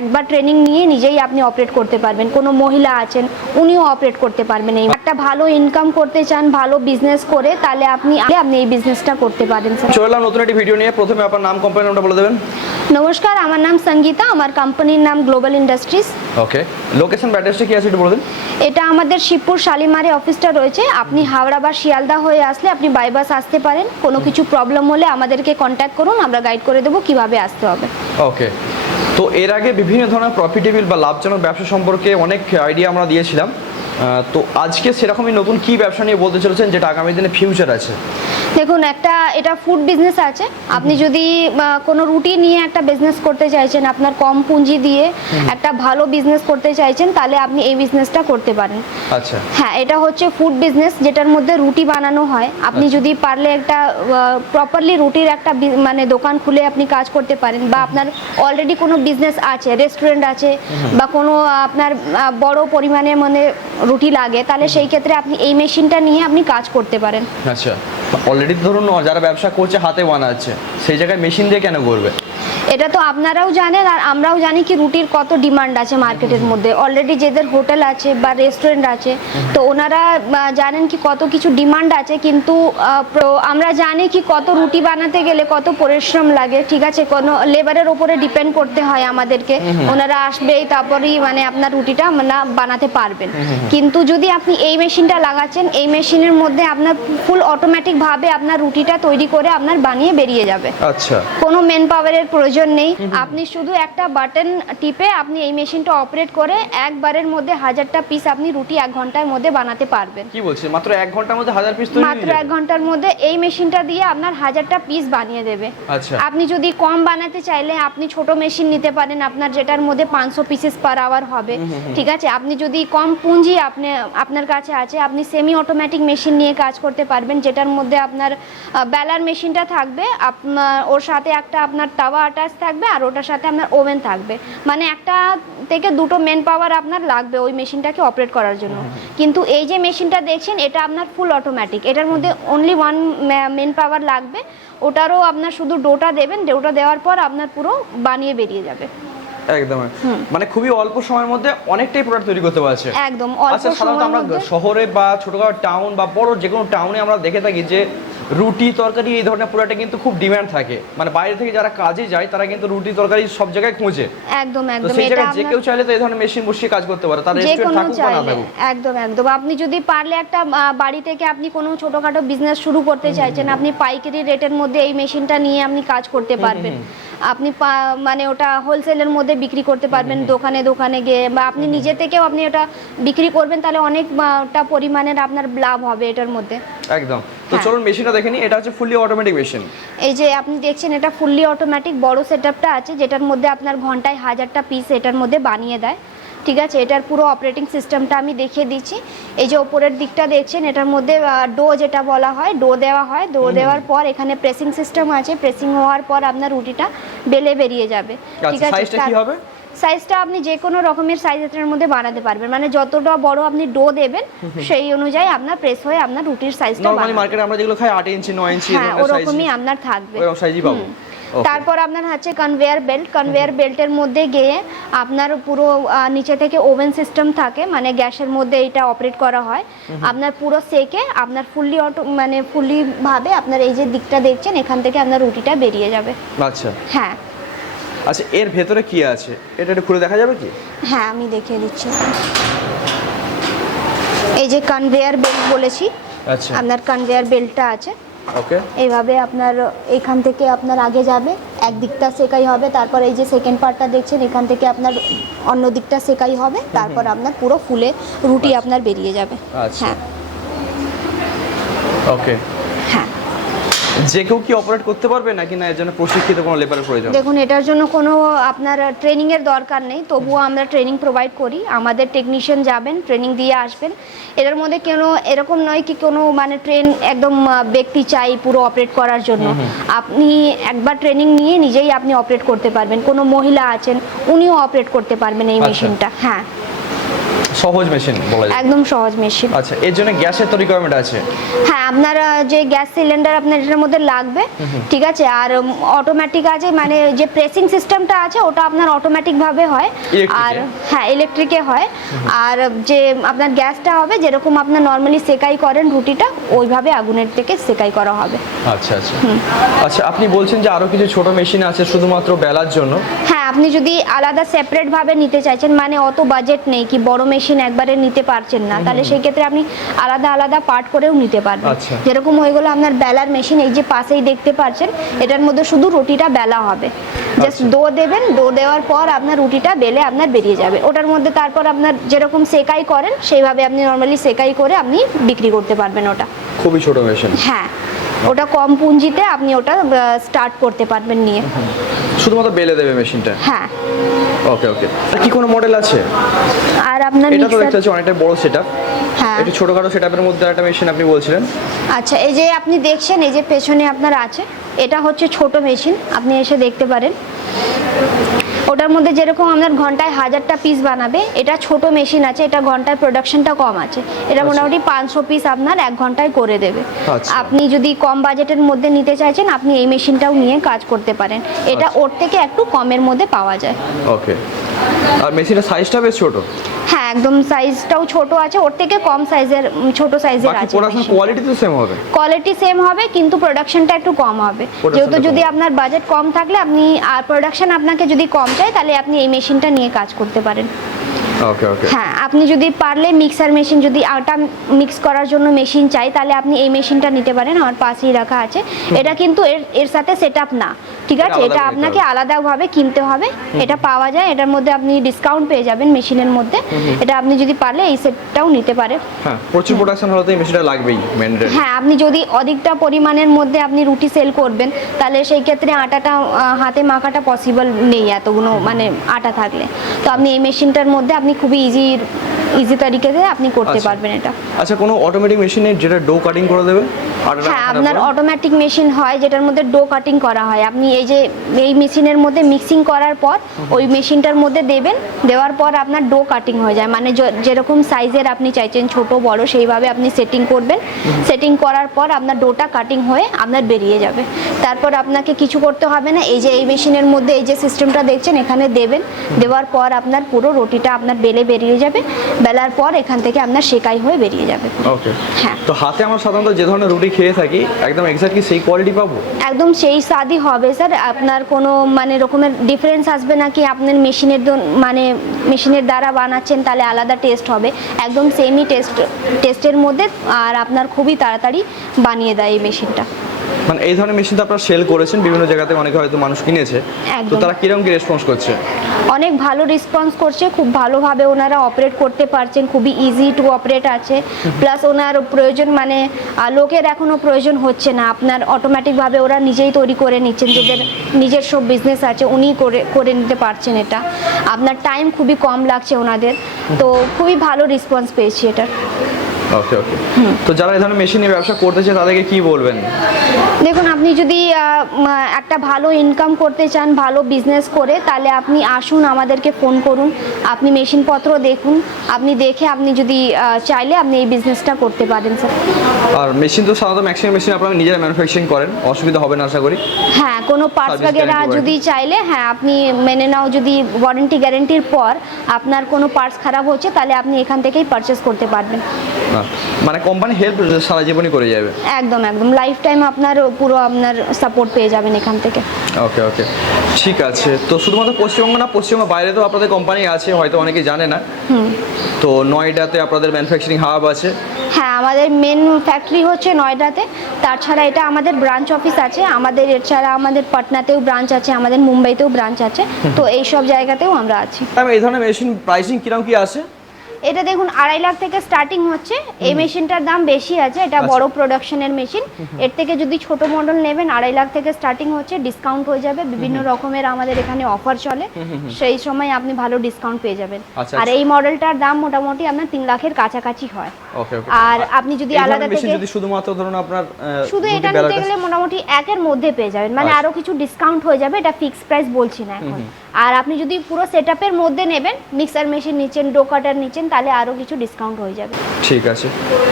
একবার ট্রেনিং নিয়ে নিজেই আপনি অপারেট করতে পারবেন। কোনো মহিলা আছেন উনিও অপারেট করতে পারবেন। এই একটা ভালো ইনকাম করতে চান ভালো বিজনেস করে তাহলে আপনি আপনি এই বিজনেসটা করতে পারেন স্যার চলে এলাম নতুন একটি ভিডিও নিয়ে। প্রথমে আপনার নাম কোম্পানি নামটা বলে দেবেন। নমস্কার আমার নাম সঙ্গীতা। আমার কোম্পানির নাম গ্লোবাল ইন্ডাস্ট্রিজ ওকে লোকেশন অ্যাড্রেসটা কি আছে একটু বলে দিন। এটা আমাদের শিবপুর শালিমারে অফিসটা রয়েছে। আপনি হাওড়া বা শিয়ালদা হয়ে আসলে আপনি বাইবাস আসতে পারেন। কোনো কিছু প্রবলেম হলে আমাদেরকে কন্ট্যাক্ট করুন আমরা গাইড করে দেবো কীভাবে আসতে হবে। ওকে তো এর আগে বিভিন্ন ধরনের প্রফিটেবল বা লাভজনক ব্যবসা সম্পর্কে অনেক আইডিয়া আমরা দিয়েছিলাম। তো আজকে সেরকমই নতুন কি ব্যবসা নিয়ে বলতে চলেছেন যেটা আগামী দিনে ফিউচার আছে? দেখুন একটা এটা ফুড বিজনেস আছে। আপনি যদি কোনো রুটি নিয়ে একটা বিজনেস করতে চাইছেন আপনার কম পুঁজি দিয়ে একটা ভালো বিজনেস করতে চাইছেন তাহলে আপনি এই বিজনেসটা করতে পারেন। আচ্ছা। হ্যাঁ এটা হচ্ছে ফুড বিজনেস যেটার মধ্যে রুটি বানানো হয়। আপনি আচ্ছা। যদি পারলে একটা প্রপারলি রুটির একটা মানে দোকান খুলে আপনি কাজ করতে পারেন বা আপনার অলরেডি কোনো বিজনেস আছে রেস্টুরেন্ট আছে বা কোনো আপনার বড় পরিমাণে মানে রুটি লাগে তাহলে সেই ক্ষেত্রে আপনি এই মেশিনটা নিয়ে আপনি কাজ করতে পারেন। আচ্ছা। অলরেডি ধরুন যারা ব্যবসা করছে হাতে বানাচ্ছে সেই জায়গায় মেশিন দিয়ে কেন করবে? এটা তো আপনারাও জানেন আর আমরাও জানি কি রুটির কত ডিমান্ড আছে মার্কেটের মধ্যে। অলরেডি যেদের হোটেল আছে বা রেস্টুরেন্ট আছে তো ওনারা জানেন কি কত কিছু ডিমান্ড আছে কিন্তু আমরা জানি কি কত রুটি বানাতে গেলে কত পরিশ্রম লাগে ঠিক আছে? কোনো লেবারের ওপরে ডিপেন্ড করতে হয় আমাদেরকে। ওনারা আসবেই তারপরেই মানে আপনার রুটিটা মানে বানাতে পারবেন। কিন্তু যদি আপনি এই মেশিনটা লাগাচ্ছেন এই মেশিনের মধ্যে আপনার ফুল অটোমেটিক ভাবে আপনার রুটিটা তৈরি করে আপনার বানিয়ে বেরিয়ে যাবে। আচ্ছা। কোনো মেন পাওয়ারের প্রয়োজন নেই। আপনি শুধু একটা বাটন টিপে আপনি এই মেশিনটা অপারেট করে একবারের মধ্যে হাজারটা পিস আপনি রুটি এক ঘণ্টার মধ্যে বানাতে পারবেন। কি বলছি? মাত্র এক ঘণ্টার মধ্যে হাজার পিস তৈরি মাত্র এক ঘণ্টার মধ্যে এই মেশিনটা দিয়ে আপনার হাজারটা পিস বানিয়ে দেবে। আচ্ছা। আপনি যদি কম বানাতে চাইলে আপনি ছোট মেশিন নিতে পারেন। আপনার যেটার মধ্যে পাঁচশো পিসেস পার আওয়ার হবে। ঠিক আছে? আপনি যদি কম পুঁজি আপনি আপনার কাছে আছে আপনি সেমি অটোমেটিক মেশিন নিয়ে কাজ করতে পারবেন যেটার মধ্যে আপনার বেলার মেশিনটা থাকবে আপনার ওর সাথে একটা আপনার তাওয়া অ্যাটাচ থাকবে আর ওটার সাথে আপনার ওভেন থাকবে। মানে একটা থেকে দুটো মেন পাওয়ার আপনার লাগবে ওই মেশিনটাকে অপারেট করার জন্য। কিন্তু এই যে মেশিনটা দেখছেন এটা আপনার ফুল অটোমেটিক এটার মধ্যে অনলি ওয়ান মেন পাওয়ার লাগবে। ওটারও আপনার শুধু ডোটা দেবেন ডোটা দেওয়ার পর আপনার পুরো বানিয়ে বেরিয়ে যাবে। একদম। মানে খুবই অল্প সময়ের মধ্যে অনেকটাই প্রোডাক্ট তৈরি করতে পারছে। একদম অল্প আচ্ছা সময়ের আমরা মধ্যে শহরে বা ছোটখাটো টাউন বা বড় যে কোনো টাউনে আমরা দেখে থাকি যে রুটি তরকারি এই ধরনের প্রোডাক্টে কিন্তু খুব ডিমান্ড থাকে। মানে বাইরে থেকে যারা কাজে যায় তারা কিন্তু রুটি তরকারি সব জায়গায় খোঁজে। একদম একদম সেই জায়গায় যে কেউ চাইলে তো এই ধরনের মেশিন বসিয়ে কাজ করতে পারে। তার রেস্টুরেন্ট থাকুক বা না থাকুক একদম একদম। আপনি যদি পারলে একটা বাড়ি থেকে আপনি কোনো ছোটখাটো বিজনেস শুরু করতে চাইছেন আপনি পাইকারি রেটের মধ্যে এই মেশিনটা নিয়ে আপনি কাজ করতে পারবেন। আপনি মানে ওটা হোলসেলের মধ্যে বিক্রি করতে পারবেন দোকানে দোকানে গিয়ে। বা আপনি নিজে থেকেও আপনি ওটা বিক্রি করবেন তাহলে অনেকটা পরিমাণের আপনার লাভ হবে এটার মধ্যে। একদম। তো হ্যাঁ। চলুন মেশিনটা দেখে নিই এটা হচ্ছে ফুললি অটোমেটিক মেশিন এই যে আপনি দেখছেন এটা ফুললি অটোমেটিক বড় সেটআপটা আছে যেটার মধ্যে আপনার ঘন্টায় হাজারটা পিস এটার মধ্যে বানিয়ে দেয়। ঠিক আছে এটার পুরো অপারেটিং সিস্টেমটা আমি দেখিয়ে দিচ্ছি। এই যে ওপরের দিকটা দেখছেন এটার মধ্যে ডো যেটা বলা হয় ডো দেওয়া হয়। ডো দেওয়ার পর এখানে প্রেসিং সিস্টেম আছে। প্রেসিং হওয়ার পর আপনার রুটিটা বেলে বেরিয়ে যাবে। ঠিক আচ্ছা আছে সাইজটা আপনি যে কোনো রকমের সাইজ এটার মধ্যে বানাতে পারবেন। মানে যতটা বড় আপনি ডো দেবেন সেই অনুযায়ী আপনার প্রেস হয়ে আপনার রুটির সাইজটা নরমালি মার্কেটে আমরা যেগুলো খাই আট ইঞ্চি নয় ইঞ্চি এই হ্যাঁ ওরকমই আপনার থাকবে। ওরকম সাইজই পাবো। তারপর আপনার হচ্ছে কনভেয়ার বেল্ট কনভেয়ার বেল্টের মধ্যে গিয়ে আপনার পুরো নিচে থেকে ওভেন সিস্টেম থাকে মানে গ্যাসের মধ্যে এটা অপারেট করা হয়। আপনার পুরো সেকে আপনার ফুললি অটো মানে ফুললি ভাবে আপনার এই যে দিকটা দেখছেন এখান থেকে আপনার রুটিটা বেরিয়ে যাবে। আচ্ছা। হ্যাঁ। আচ্ছা এর ভেতরে কি আছে? এটা একটু খুলে দেখা যাবে কি? হ্যাঁ আমি দেখিয়ে দিচ্ছি। এই যে কনভেয়ার বেল্ট বলেছি আচ্ছা। আপনার কনভেয়ার বেল্টটা আছে। ওকে। এইভাবে আপনার এখান থেকে আপনার আগে যাবে এক দিকটা সেকাই হবে তারপর এই যে সেকেন্ড পার্টটা দেখছেন এখান থেকে আপনার অন্য দিকটা সেকাই হবে তারপর আপনার পুরো ফুলে রুটি আপনার বেরিয়ে যাবে। আচ্ছা। হ্যাঁ। ওকে। হ্যাঁ। যে কেউ কি অপারেট করতে পারবে নাকি না এর জন্য প্রশিক্ষিত কোনো লেবারের প্রয়োজন? দেখুন এটার জন্য কোনো আপনার ট্রেনিংয়ের দরকার নেই তবুও আমরা ট্রেনিং প্রোভাইড করি। আমাদের টেকনিশিয়ান যাবেন ট্রেনিং দিয়ে আসবেন। এটার মধ্যে কোনো এরকম নয় কি কোনো মানে ট্রেন একদম ব্যক্তি চাই পুরো অপারেট করার জন্য। আপনি একবার ট্রেনিং নিয়ে নিজেই আপনি অপারেট করতে পারবেন। কোনো মহিলা আছেন উনিও অপারেট করতে পারবেন এই আচ্ছা। মেশিনটা। হ্যাঁ। সহজ মেশিন বলা যায়। একদম সহজ মেশিন। আচ্ছা এর জন্য গ্যাসের তো রিকোয়ারমেন্ট আছে? হ্যাঁ আপনার যে গ্যাস সিলিন্ডার আপনার এটার মধ্যে লাগবে ঠিক আছে? আর অটোমেটিক আছে মানে যে প্রেসিং সিস্টেমটা আছে ওটা আপনার অটোমেটিক ভাবে হয়। আর হ্যাঁ ইলেকট্রিকে হয়। আর যে আপনার গ্যাসটা হবে যেরকম আপনার নর্মালি সেকাই করেন রুটিটা ওইভাবে আগুনের থেকে সেকাই করা হবে। আচ্ছা আচ্ছা। আচ্ছা আপনি বলছেন যে আরও কিছু ছোট মেশিন আছে শুধুমাত্র বেলার জন্য। হ্যাঁ আপনি যদি আলাদা সেপারেট ভাবে নিতে চাইছেন মানে অত বাজেট নেই কি বড় মেশিন একবারে নিতে পারছেন না তাহলে সেই ক্ষেত্রে আপনি আলাদা আলাদা পার্ট করেও নিতে পারবেন। আচ্ছা। যেরকম হয়ে গেলো আপনার বেলার মেশিন এই যে পাশেই দেখতে পাচ্ছেন এটার মধ্যে শুধু রুটিটা বেলা হবে। জাস্ট আচ্ছা। দো দেবেন দো দেওয়ার পর আপনার রুটিটা বেলে আপনার বেরিয়ে যাবে। ওটার মধ্যে তারপর আপনার যেরকম সেকাই করেন সেইভাবে আপনি নর্মালি সেকাই করে আপনি বিক্রি করতে পারবেন ওটা। খুবই ছোট মেশিন হ্যাঁ। ওটা কম পুঁজিতে আপনি ওটা স্টার্ট করতে পারবেন নিয়ে। শুধুমাত্র বেলে দেবে মেশিনটা? হ্যাঁ। ওকে ওকে। আর কি কোনো মডেল আছে? আর আপনার এটা তো দেখতে পাচ্ছি অনেকটা বড় সেটআপ হ্যাঁ। একটু ছোটখাটো সেটআপের মধ্যে একটা মেশিন আপনি বলছিলেন। আচ্ছা এই যে আপনি দেখছেন এই যে পেছনে আপনার আছে এটা হচ্ছে ছোট মেশিন আপনি এসে দেখতে পারেন। ওটার মধ্যে যেরকম আপনার ঘন্টায় হাজারটা পিস বানাবে এটা ছোট মেশিন আছে এটা ঘন্টায় প্রোডাকশনটা কম আছে এটা আচ্ছা। মোটামুটি পাঁচশো পিস আপনার এক ঘন্টায় করে দেবে আচ্ছা। আপনি যদি কম বাজেটের মধ্যে নিতে চাইছেন আপনি এই মেশিনটাও নিয়ে কাজ করতে পারেন এটা আচ্ছা। ওর থেকে একটু কমের মধ্যে পাওয়া যায় ওকে আর মেশিনের সাইজটা বেশ ছোট হ্যাঁ একদম সাইজটাও ছোট আছে ওর থেকে কম সাইজের ছোট সাইজের আছে প্রোডাকশন কোয়ালিটি তো সেম হবে? কোয়ালিটি সেম হবে কিন্তু প্রোডাকশনটা একটু কম হবে। যেহেতু যদি আপনার বাজেট কম থাকলে আপনি আর প্রোডাকশন আপনাকে যদি কম চাই তাহলে আপনি এই মেশিনটা নিয়ে কাজ করতে পারেন। ওকে ওকে হ্যাঁ আপনি যদি পারলে মিক্সার মেশিন যদি আটা মিক্স করার জন্য মেশিন চাই তাহলে আপনি এই মেশিনটা নিতে পারেন আমার পাশেই রাখা আছে। এটা কিন্তু এর এর সাথে সেট না ঠিক আছে? এটা আপনাকে। আলাদাভাবে কিনতে হবে এটা পাওয়া যায় এটার মধ্যে আপনি ডিসকাউন্ট পেয়ে যাবেন মেশিনের মধ্যে। এটা আপনি যদি পারলে এই সেটটাও নিতে পারেন। হ্যাঁ প্রচুর প্রোডাকশন হলে তো এই মেশিনটা লাগবেই ম্যান্ডেট হ্যাঁ আপনি যদি অধিকটা পরিমাণের মধ্যে আপনি রুটি সেল করবেন তাহলে সেই ক্ষেত্রে আটাটা হাতে মাখাটা পসিবল নেই এতগুলো মানে আটা থাকলে। তো আপনি এই মেশিনটার মধ্যে আপনি খুবই ইজি ইজি তরিকাতে আপনি করতে আচ্ছা। পারবেন এটা। আচ্ছা কোনো অটোমেটিক মেশিনে যেটা ডো কাটিং করে দেবে? হ্যাঁ আপনার অটোমেটিক মেশিন হয় যেটার মধ্যে ডো কাটিং করা হয়। আপনি এই যে এই মেশিনের মধ্যে মিক্সিং করার পর ওই মেশিনটার মধ্যে দেবেন। দেওয়ার পর আপনার ডো কাটিং হয়ে যায়। মানে যেরকম সাইজের আপনি চাইছেন ছোট বড় সেইভাবে আপনি সেটিং করবেন। সেটিং করার পর আপনার ডোটা কাটিং হয়ে আপনার বেরিয়ে যাবে। তারপর আপনাকে কিছু করতে হবে না। এই যে এই মেশিনের মধ্যে এই যে সিস্টেমটা দেখছেন এখানে দেবেন। দেওয়ার পর আপনার পুরো রুটিটা আপনার বেলে বেরিয়ে যাবে বেলার পর এখান থেকে আপনার সেকাই হয়ে বেরিয়ে যাবে। ওকে হ্যাঁ। তো হাতে আমরা সাধারণত যে ধরনের রুটি খেয়ে থাকি একদম এক্স্যাক্টলি সেই কোয়ালিটি পাবো? একদম সেই স্বাদই হবে স্যার আপনার কোনো মানে রকমের ডিফারেন্স আসবে না কি আপনার মেশিনের মানে মেশিনের দ্বারা বানাচ্ছেন তাহলে আলাদা টেস্ট হবে। একদম সেমই টেস্ট টেস্টের মধ্যে আর আপনার খুবই তাড়াতাড়ি বানিয়ে দেয় এই মেশিনটা মানে এই ধরনের মেশিন তো আপনারা সেল করেছেন বিভিন্ন জায়গাতে অনেকে হয়তো মানুষ কিনেছে। তো। তারা কীরকম কি রেসপন্স করছে? অনেক ভালো রেসপন্স করছে খুব ভালোভাবে ওনারা অপারেট করতে পারছেন খুবই ইজি টু অপারেট আছে। প্লাস ওনার প্রয়োজন মানে লোকের এখনও প্রয়োজন হচ্ছে না। আপনার অটোমেটিকভাবে ওরা নিজেই তৈরি করে নিচ্ছেন যাদের নিজের সব বিজনেস আছে উনি করে করে নিতে পারছেন এটা। আপনার টাইম খুবই কম লাগছে ওনাদের। তো খুবই ভালো রেসপন্স পেয়েছি এটার ওকে ওকে তো যারা এই ধরনের মেশিন নিয়ে ব্যবসা করতে চায় তাদেরকে কি বলবেন? দেখুন আপনি যদি একটা ভালো ইনকাম করতে চান ভালো বিজনেস করে তাহলে আপনি আসুন আমাদেরকে ফোন করুন আপনি মেশিনপত্র দেখুন আপনি দেখে আপনি যদি চাইলে আপনি এই বিজনেসটা করতে পারেন স্যার আর মেশিন তো সাধারণত ম্যাক্সিমাম মেশিন আপনারা নিজেরা ম্যানুফ্যাকচারিং করেন অসুবিধা হবে না আশা করি। হ্যাঁ কোনো পার্টস বাগেরা যদি চাইলে হ্যাঁ আপনি মেনে নাও যদি ওয়ারেন্টি গ্যারেন্টির পর আপনার কোনো পার্টস খারাপ হচ্ছে তাহলে আপনি এখান থেকেই পারচেস করতে পারবেন। না মানে কোম্পানি হেল্প সারা জীবনই করে যাবে? একদম একদম। লাইফ টাইম আপনার পুরো আপনার সাপোর্ট পেয়ে যাবেন এখান থেকে। ওকে ওকে ঠিক আছে। তো শুধুমাত্র পশ্চিমবঙ্গ না পশ্চিমবঙ্গ বাইরে তো আপনাদের কোম্পানি আছে হয়তো অনেকে জানে না। তো নয়ডাতে আপনাদের ম্যানুফ্যাকচারিং হাব আছে। হ্যাঁ আমাদের মেন ফ্যাক্টরি হচ্ছে নয়ডাতে। তাছাড়া এটা আমাদের ব্রাঞ্চ অফিস আছে। আমাদের এছাড়া আমাদের পাটনাতেও ব্রাঞ্চ আছে আমাদের মুম্বাইতেও ব্রাঞ্চ আছে। তো এই সব জায়গাতেও আমরা আছি। এই ধরনের মেশিন প্রাইসিং কীরকম কি আছে? এটা দেখুন আড়াই লাখ থেকে স্টার্টিং হচ্ছে। এই মেশিনটার দাম বেশি আছে এটা আচ্ছা। বড় প্রোডাকশনের মেশিন এর থেকে যদি ছোট মডেল নেবেন আড়াই লাখ থেকে স্টার্টিং হচ্ছে ডিসকাউন্ট হয়ে যাবে। বিভিন্ন রকমের আমাদের এখানে অফার চলে। সেই সময় আপনি ভালো ডিসকাউন্ট পেয়ে যাবেন। আচ্ছা, আর আচ্ছা। এই মডেলটার দাম মোটামুটি আপনার তিন লাখের কাছাকাছি হয়। আর আপনি যদি আলাদা থেকে যদি শুধুমাত্র ধরুন আপনার শুধু এটা নিতে গেলে মোটামুটি একের মধ্যে পেয়ে যাবেন। মানে। আরও কিছু ডিসকাউন্ট হয়ে যাবে এটা ফিক্সড প্রাইস বলছি না এখন। আর আপনি যদি পুরো সেট মধ্যে নেবেন মিক্সার মেশিন নিচ্ছেন ডো কাটার নিচ্ছেন তাহলে আরও কিছু ডিসকাউন্ট হয়ে যাবে। ঠিক আছে।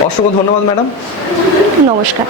অসংখ্য ধন্যবাদ ম্যাডাম। নমস্কার।